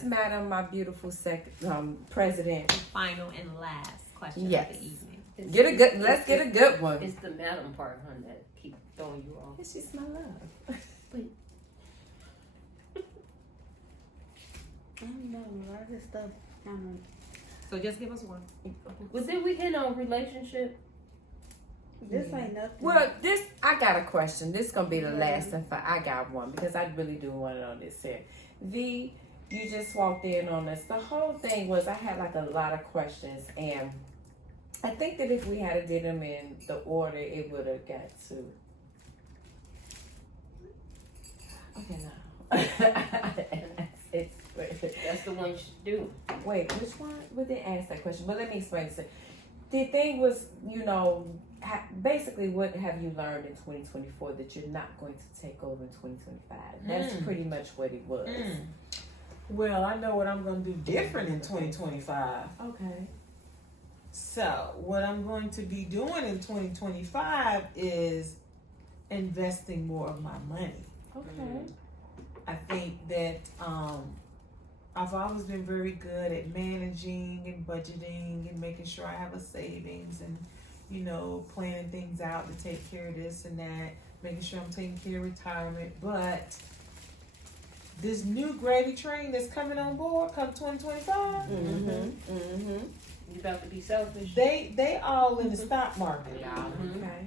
Yes, Madam, my beautiful president. Final and last question of the evening. Let's get a good one. It's the madam part, hun, that keep throwing you off. It's just my love. Wait. I don't know. A lot of this stuff So just give us one. Well, did we hit on relationship? this ain't nothing. Well, I got a question. This is gonna be the last and I got one because I really do want to know this here. V, you just walked in on us. The whole thing was I had like a lot of questions, and I think that if we had did them in the order, it would have got to. Okay, no. That's the one you should do. Wait, which one? We didn't ask that question, but let me explain this. The thing was, basically, what have you learned in 2024 that you're not going to take over in 2025? That's pretty much what it was. Well, I know what I'm going to do different in 2025. Okay. So, what I'm going to be doing in 2025 is investing more of my money. Okay. I think that I've always been very good at managing and budgeting and making sure I have a savings and, planning things out to take care of this and that, making sure I'm taking care of retirement. But this new gravy train that's coming on board come 2025, You about to be selfish. they all in the stock market. Okay.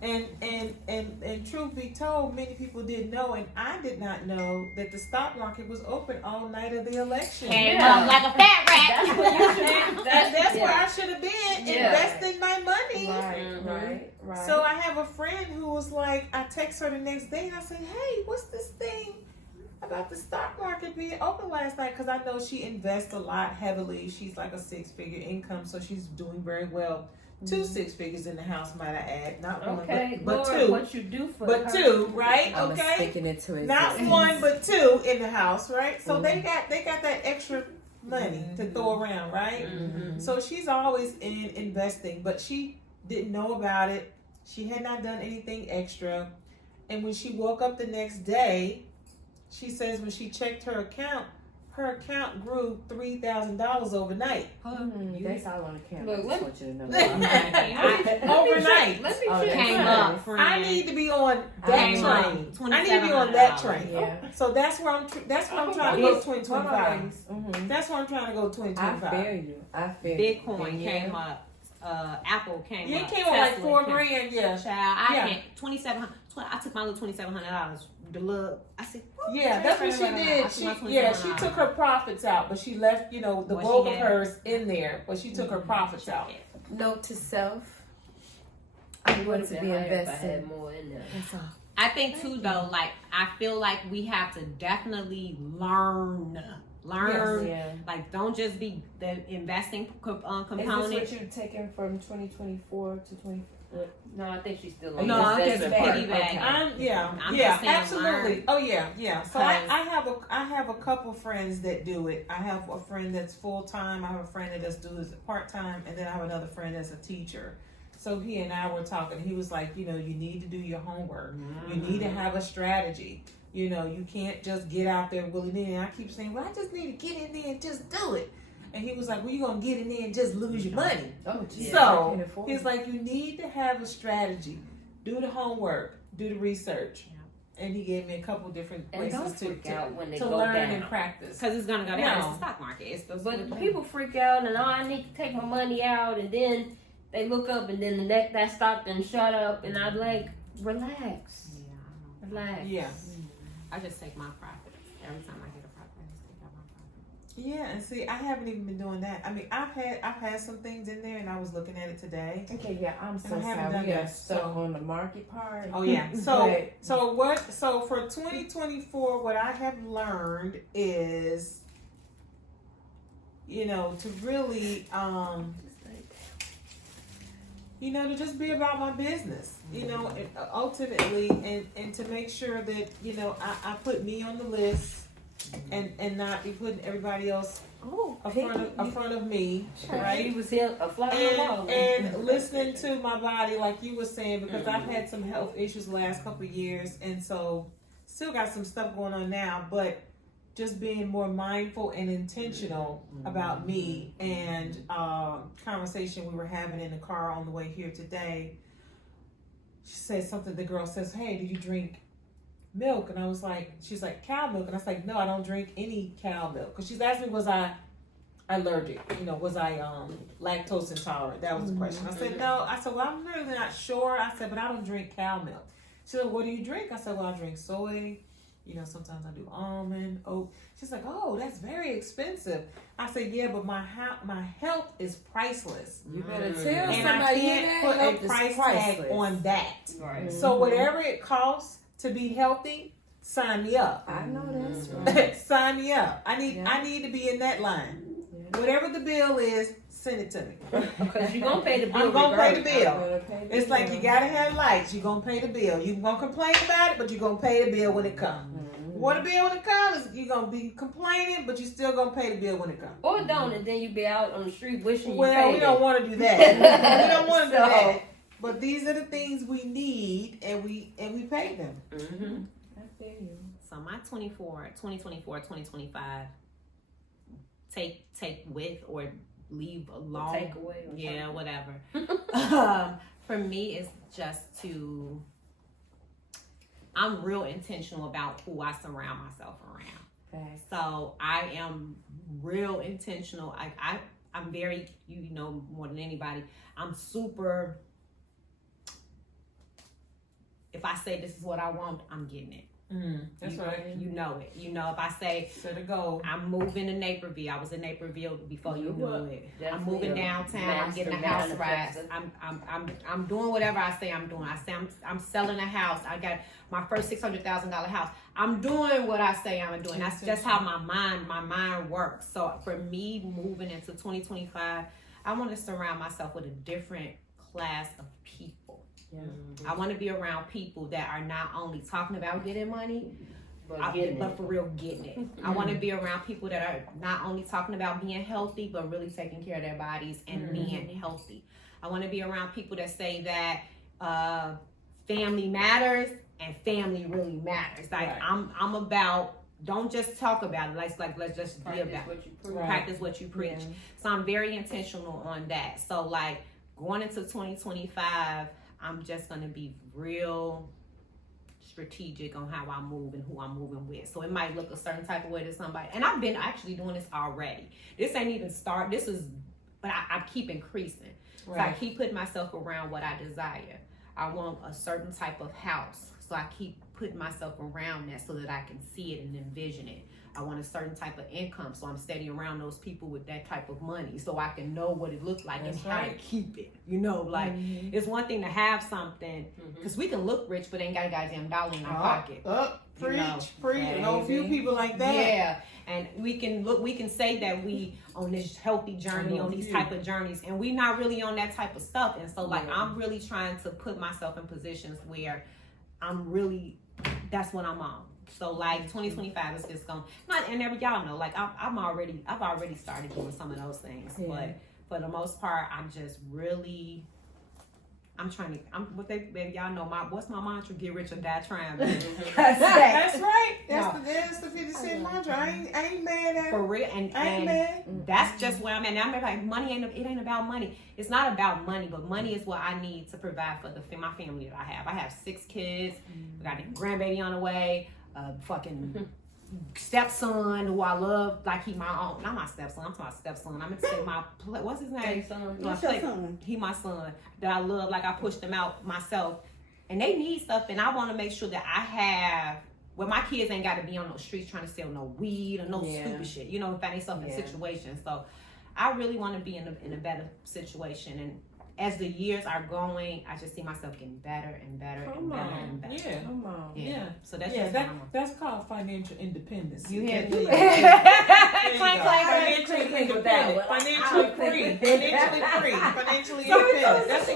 And truth be told, many people didn't know, and I did not know that the stock market was open all night of the election. Came up like a fat rat. That's what you should. That's where I should have been investing my money. Right. So I have a friend who was like, I text her the next day and I said, hey, what's this thing about the stock market being open last night? Because I know she invests a lot heavily. She's like a 6-figure income, so she's doing very well. 2 6 figures in the house, might I add. Not one, but Lord, two. What you do for But her. 2, right? I'm Okay. sticking it to his Not business. 1, but 2 in the house, right? So they got that extra money to throw around, right? So she's always in investing, but she didn't know about it. She had not done anything extra. And when she woke up the next day, she says when she checked her account grew $3,000 overnight. That's all on the camera. Look, I just want you to know. Overnight. Let me Oh, check. Came Nice. up, friend. I need to be on that Came up. train. I need to be on that train. Yeah. So that's where I'm trying to go 2025. That's where I'm trying to go I 2025. feel you. Bitcoin came up. Apple came You up. came on like Tesla $4,000, yeah. Child, I Yeah. can't. I took my little $2,700. The look. I said, Yeah, that's what she did. She took her profits out, but she left, the bulk of hers in there, but she took her profits out. Note to self. I want to be If I had investing. more in there. That's all. I think too though, like I feel like we have to definitely learn. Yeah. Like don't just be the investing component. Is this what you're taking from 2024 to 20? No, I think she's still on No, the I think investment it's part. piggyback. I'm Yeah, just saying absolutely. learn. Oh yeah. So I have a couple friends that do it. I have a friend that's full time. I have a friend that just does it part time, and then I have another friend that's a teacher. So he and I were talking. He was like, you need to do your homework. You need to have a strategy. You can't just get out there willy-nilly. And I keep saying, well, I just need to get in there and just do it. And he was like, well, you're going to get in there and just lose your money. Oh, geez. So he's like, you need to have a strategy. Do the homework. Do the research. Yeah. And he gave me a couple different And places don't freak out when they to go learn down. and practice. Because it's gonna go down. No. It's the stock market. But people freak out and I need to take my money out, and then they look up and then that stock then shut up, and I'm like, relax. Yeah. I just take my profits every time I get a profit. I just take out my profit. Yeah, and see, I haven't even been doing that. I mean, I've had some things in there, and I was looking at it today. Okay, yeah, I'm so I haven't sorry. done We are that, stuck so- on the market part. Oh yeah. So Right. so for 2024, what I have learned is, to really to just be about my business, ultimately, and to make sure that, I put me on the list and not be putting everybody else in front of me, right? He was here a fly on the wall. And listening to my body, like you were saying, because I've had some health issues the last couple of years, and so still got some stuff going on now, but just being more mindful and intentional about me. And conversation we were having in the car on the way here today, she said something, the girl says, hey, do you drink milk? And I was like, she's like, cow milk. And I was like, no, I don't drink any cow milk. Because she's asked me, was I allergic? You know, was I lactose intolerant? That was the question. I said, no. I said, well, I'm really not sure. I said, but I don't drink cow milk. She said, what do you drink? I said, well, I drink soy. You know, sometimes I do almond, oat. She's like, oh, that's very expensive. I said, yeah, but my health is priceless. You better tell And somebody I can't put health a is price priceless. tag on that. Right. So whatever it costs to be healthy, sign me up. I know that's right. Sign me up. I need Yeah. I need to be in that line. Yeah. Whatever the bill is, send it to me. Because you're going to pay the bill. I'm gonna pay the regardless. bill. Better pay the It's like bill. you gotta have lights. You're gonna pay the bill. You're gonna complain about it, but you're gonna pay the bill when it comes. What the bill when it comes, you're gonna be complaining, but you still gonna pay the bill when it comes. Or don't, and then you be out on the street wishing you Well, paid we it. don't want to do that. We don't want to do So- that. But these are the things we need, and we pay them. Mm-hmm. I feel you. So my 2024, 2025, take with or leave alone. Take away. Or Yeah, something. whatever. For me, it's just to. I'm real intentional about who I surround myself around. Facts. So I am real intentional. I'm very, you know, more than anybody. I'm super. If I say this is what I want, I'm getting it. That's you, right. You know it. You know, if I say Set a goal. I'm moving to Naperville, I was in Naperville before you knew it. I'm Definitely moving a downtown. I'm getting a master house right. manifester. I'm doing whatever I say I'm doing. I say I'm selling a house. I got my first $600,000 house. I'm doing what I say I'm doing. That's just how my mind works. So for me, moving into 2025, I want to surround myself with a different class of people. Yeah. I want to be around people that are not only talking about getting money, but for real getting it. I want to be around people that are not only talking about being healthy, but really taking care of their bodies and being healthy. I want to be around people that say that family matters and family really matters. Like Right. I'm about, don't just talk about it. Let's just be about Practice what you preach. Right. practice what you preach. Yeah. So I'm very intentional on that. So like going into 2025, I'm just gonna be real strategic on how I move and who I'm moving with. So it might look a certain type of way to somebody. And I've been actually doing this already. This ain't even start. This is, but I keep increasing. So I keep putting myself around what I desire. I want a certain type of house. So I keep putting myself around that so that I can see it and envision it. I want a certain type of income, so I'm steady around those people with that type of money, so I can know what it looks like That's and how to right. keep it. You know, like it's one thing to have something, because we can look rich, but ain't got a goddamn dollar in our pocket. Preach, You know, preach. I know a few people like that. Yeah, and we can say that we on this healthy journey, on these type of journeys, and we not really on that type of stuff. And so, like, I'm really trying to put myself in positions where I'm really, that's what I'm on. So like 2025 is just going and y'all know, like I've already started doing some of those things, but for the most part, I'm just really, y'all know what's my mantra? Get rich or die trying. That's right. That's the 50 Cent mantra. I ain't mad at For it. real, I ain't and mad. that's just where I'm at. Now I'm like, it ain't about money. It's not about money, but money is what I need to provide for my family that I have. I have 6 kids. I got a grandbaby on the way. Fucking stepson who I love, like he my own. Not my stepson. I'm talking about stepson. I'm gonna say what's his name? What's your son? He my son that I love. Like I pushed him out myself, and they need stuff, and I want to make sure that I have. Well, my kids ain't got to be on those streets trying to sell no weed or no stupid shit. You know, find themselves in situations. So I really want to be in a better situation. And as the years are going, I just see myself getting better and better and better and better. Yeah. Come on. Yeah. So that's Yeah, just what I'm on. that's called financial independence. You hear There me? you go. Clank, clank. Financially Clank with that independent. one. Financially free. Financially free. Financially So we independent. that's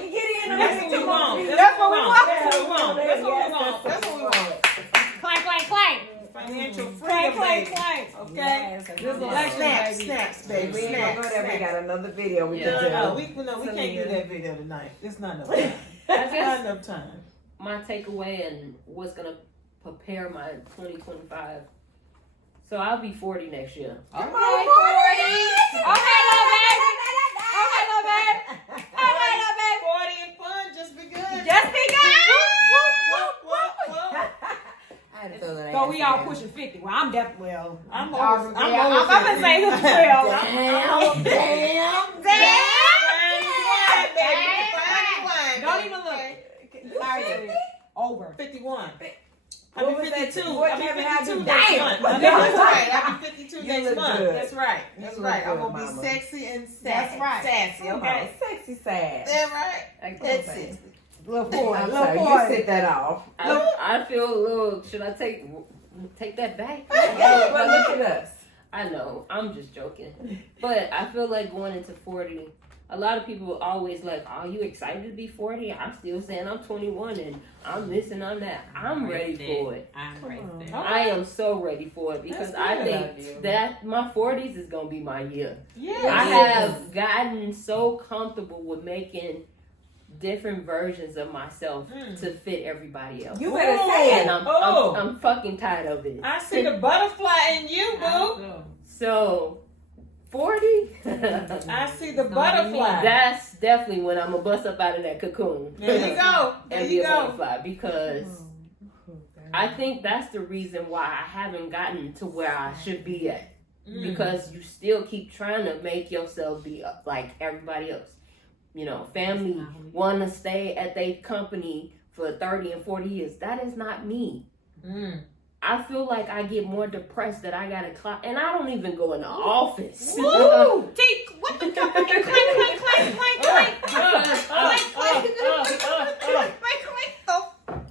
what That's what we want. That's what we want. That's what we want. That's what we want. That's what we want. Clank, clank, clank. Financial freedom, Clank, clank, baby. clank. Okay? Yes, and this one- Snaps, snaps, baby. We ain't gonna go there. We got another video we can do. No, we can't do that video tonight. It's not enough time. That's Not just enough time. my takeaway and what's gonna prepare my 2025 So I'll be 40 next year. Okay, 40. Okay, little baby. Okay, little baby. Okay, little baby. 40 and fun, just be good. Just be good. I had to throw that So we all ass pushing 50. Well, I'm definitely, I'm I'm over. gonna say 12. Damn. Don't even look. Sorry, over. 51. What I'll was be that? 52. What I'll be happened? I 52 do- next Damn. month. That's right. I'll be 52 You next look month. good. That's right. You That's look right. I'm good, gonna be mama. sexy and sassy. That's right. Sassy, Come okay? on, sexy sad. That's right. That's That's okay. it. Little 40. I'm Little sorry, 40. you sit that off. I feel a little. Should I take that back? But look at us. I know. I'm just joking. But I feel like going into 40. A lot of people always like, "Are you excited to be 40?" I'm still saying I'm 21 and I'm this and I'm that. I'm ready for it. I'm ready for it. I am so ready for it because That's I good. Love you. think that my 40s is gonna be my year. Yeah. I have gotten so comfortable with making different versions of myself to fit everybody else. You better say And it. I'm fucking tired of it. I see the butterfly in you, boo. So 40, I see the It's gonna be butterfly. that's definitely when I'm gonna bust up out of that cocoon There you go. There and be you a go. butterfly because I think that's the reason why I haven't gotten to where I should be at. Because you still keep trying to make yourself be like everybody else. You know, family want to stay at their company for 30 and 40 years. That is not me. I feel like I get more depressed that I got to clock, and I don't even go in the office. Woo! Take what the fuck? Clank, clank, clank, clank, clank.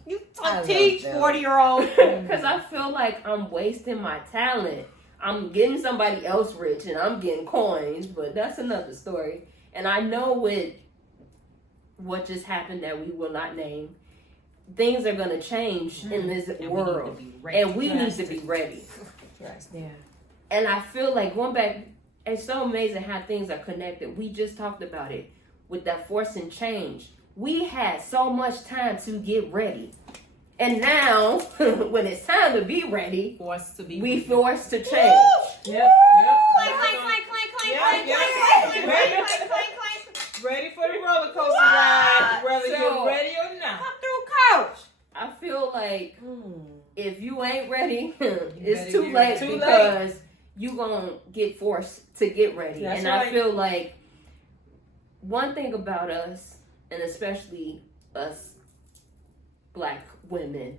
You I teach love that. 40-year-old. Because I feel like I'm wasting my talent. I'm getting somebody else rich and I'm getting coins, but that's another story. And I know with what just happened that we will not name, things are going to change in this world. And we need to be ready. Yeah. And I feel like going back, it's so amazing how things are connected. We just talked about it with that forcing change. We had so much time to get ready. And now, when it's time to be ready, Forced to be. we forced to change. Yep. Clank, clank, clank, clank, clank, clank, clank, clank, clank. Ready for the roller coaster ride, whether So- you're ready or not. Come through, coach. I feel like if you ain't ready, better it's too get late ready. because you gonna get forced to get ready. That's and right. I feel like one thing about us, and especially us Black women,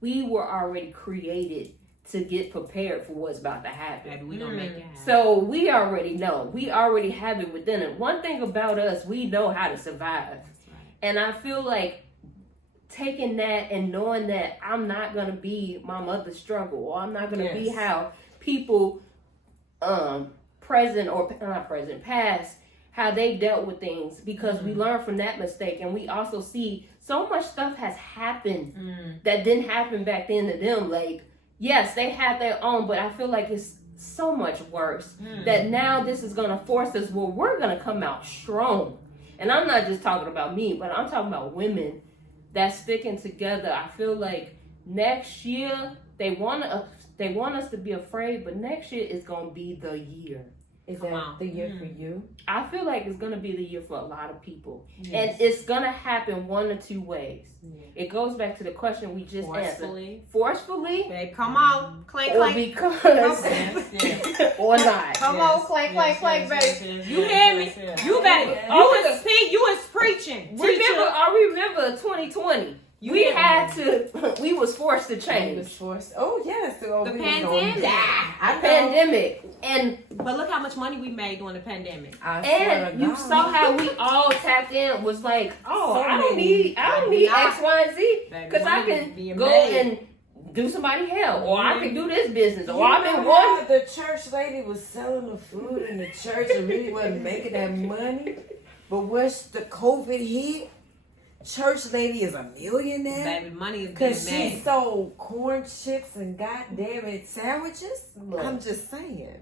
we were already created to get prepared for what's about to happen. Baby, we don't make it happen. So we already know. We already have it within it. One thing about us, we know how to survive. That's right. And I feel like taking that and knowing that I'm not going to be my mother's struggle, or I'm not going to be Yes. how people present or not present, past, how they dealt with things, because we learn from that mistake. And we also see so much stuff has happened that didn't happen back then to them. Like, yes, they had their own, but I feel like it's so much worse that now this is going to force us where we're going to come out strong. And I'm not just talking about me, but I'm talking about women that's sticking together. I feel like next year they want us to be afraid, but next year is going to be the year. Is Come that on. the year for you? I feel like it's going to be the year for a lot of people. And it's going to happen one or two ways. It goes back to the question we just answered. Forcefully, Babe, come on. Clank, or clank. because, or not. Come on, clank, clank, clank, baby. You hear me? You better. Yeah. You was preaching. I remember 2020. We was forced to It was change. forced. Oh yes. Oh, The we was going pandemic. back. I know. Pandemic. And But look how much money we made during the pandemic. I swear And to you God. saw how we all tapped in. Was like, oh, So I don't many. need X, Y, and Z Baby, because I money can being go made. and do somebody help, or I can do this business, You or I'm in know one. how the church lady was selling the food in the church and really wasn't making that money. But once the COVID hit, church lady is a millionaire Baby, money is because being she made. sold corn chips and goddamn it sandwiches. Look. I'm just saying.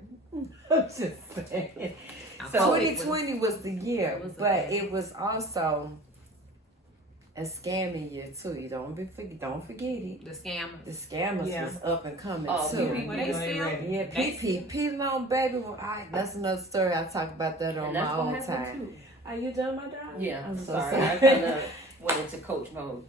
I'm just saying. I'm So so 2020 was the year, It was the but year. it was also a scamming year too. You don't forget it. The scammers. The scammers Yeah. was up and coming Oh, too. PP. Well, they still. Yeah, P on baby. Well, that's another story. I talk about that on And my that's what own happened time. too. Are you done, my darling? Yeah, I'm so sorry. sorry. I kind of went into coach mode.